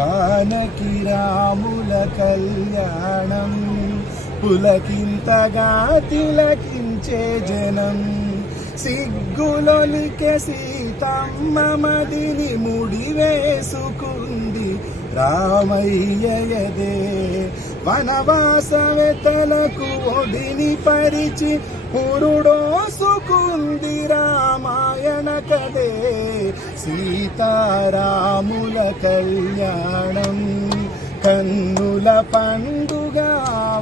జానకి రాముల కళ్యాణం పులకింతగా తిలకించే జనం సిగ్గులొలికే సీతమ్మ మదిని ముడివేసుకుంది రామయ్యయదే వనవాసవెతలకు ఒడిని పరిచి పురుడోసుకుంది రామాయణ కదే సీతారాముల కళ్యాణం కన్నుల పండుగ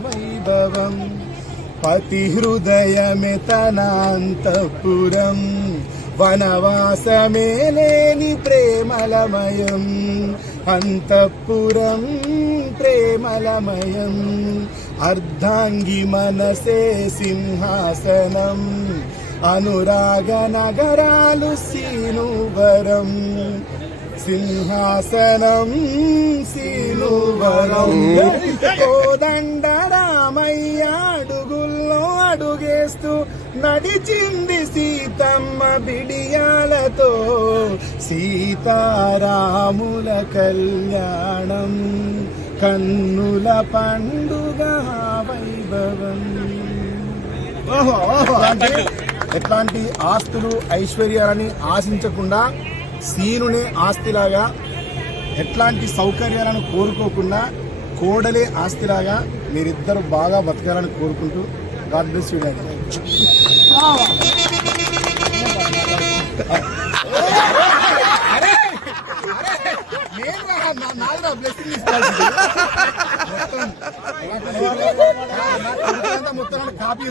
వైభవం పతి హృదయమే తనాంతఃపురం వనవాసమే లేని ప్రేమలమయం అంతఃపురం ప్రేమలమయం అర్ధాంగి మనసే సింహాసనం అనురాగ నగరాలు సీనువరం సింహాసనం సీనువరం కోదండ రామయ్య అడుగుల్లో అడుగేస్తూ నడిచింది సీతమ్మ బిడియాలతో సీతారాముల కళ్యాణం కన్నుల పండుగ వైభవం. ఎట్లాంటి ఆస్తులు ఐశ్వర్యాలని ఆశించకుండా సీనునే ఆస్తిలాగా ఎట్లాంటి సౌకర్యాలను కోరుకోకుండా కోడలే ఆస్తిలాగా మీరిద్దరు బాగా బతకాలని కోరుకుంటూ గాడ్ బ్లెస్ యు డాడీ. మొత్తం కాపీ